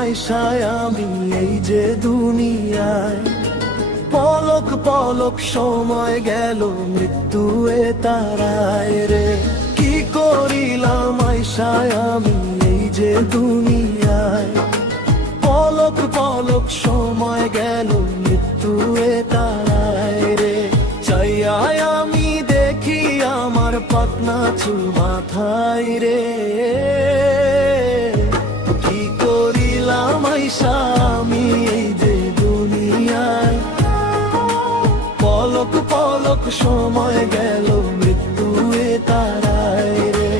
আয়সায় আমি এই যে দুনিয়ায়, পলক পলক সময় গেল মৃত্যু এ তারায় রে। কি করিলাম আয়সায় আমি এই যে দুনিয়ায়, পলক পলক সময় গেল মৃত্যু এ তারায় রে। চাইয়ায় আমি দেখি আমার পাতনা চুল মাথায় রে। কি করিলাম আয়সা আমি এই যে দুনিয়ায়, পলক পলক সময় গেল মৃত্যু এ তারায় রে।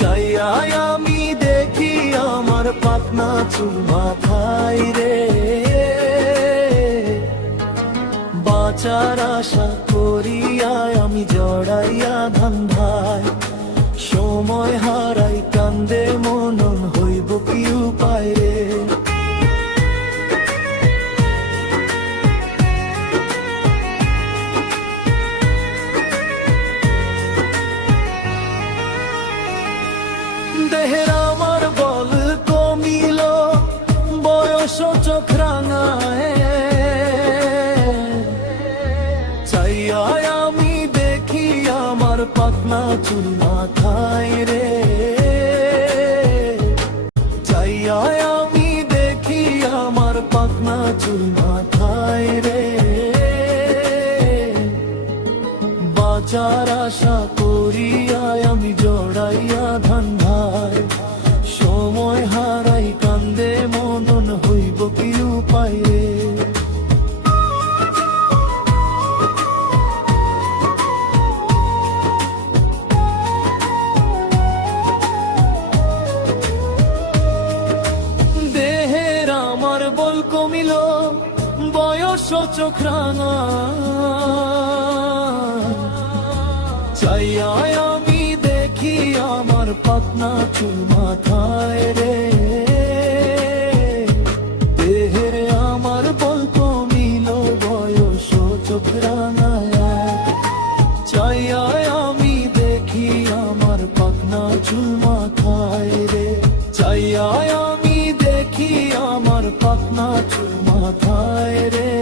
চাইয়ায় আমি দেখি আমার পাতনা চুল মাথায় রে। বাঁচার আশা করিয়া আমি জড়াইয়া ধান্ধায়, সময় হারাই কান্দে মনন হইব কি উপায় রে। দেহের আমার বল কমিল, বয়স চোখ রাঙায়, চাইয়ায় আমি দেখি আমার পাতনা চুল মাথায় রে। চাইয়ায় আমি দেখি আমার পাতনা চুল মাথায় রে। বাঁচার আশা করিয়া আমি জড়াইয়া ধান্ধায়, সময় হারাই কান্দে মনন হইব কি উপায় রে। দেহের আমার বল কমিল, বয়স চোখ রাঙা, চাইয়ায় আমি দেখি আমার পাতনা চুল মাথায় রে। দেহের আমার বল কমিল, বয়স চোখ রাঙায়, চাইয়ায় আমি দেখি আমার পাতনা চুল মাথায় রে। চাইয়ায় আমি দেখি আমার পাতনা চুল মাথায় রে।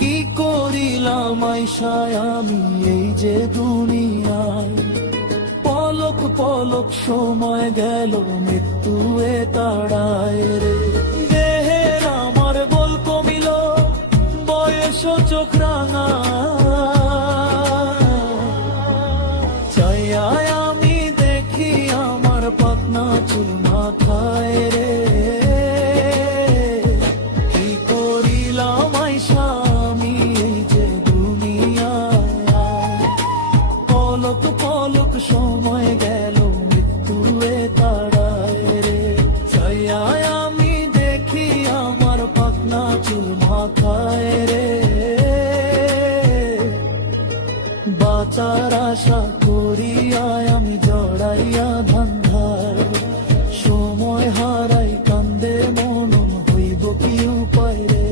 কি করিলাম আয়সায় আমি এই যে দুনিয়ায়, পলক পলক সময় গেল মৃত্যু এ তাড়ায় রে। দেহের আমার বল কমিল, বয়স চোখ রাঙা, চাইয়ায় আমি দেখি আমার পাতনা চুল মাথায় রে। কি করিলাম আয়সা আমি এই যে দুনিয়ায়, পলক পলক সময় গেল মৃত্যু এ তাড়ায় রে। চাইয়ায় আমি দেখি আমার পাতনা চুল মাথায় রে। বাঁচার আশা করিয়া আমি জড়াইয়া ধান্ধায়, সময় হারাই কান্দে মনন হইব কি উপায় রে।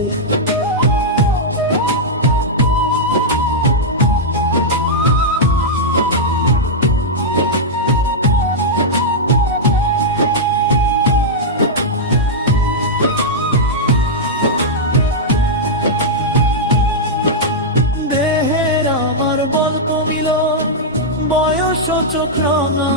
দেহের আমার বল কমিল, বয়স চোখ রাঙা,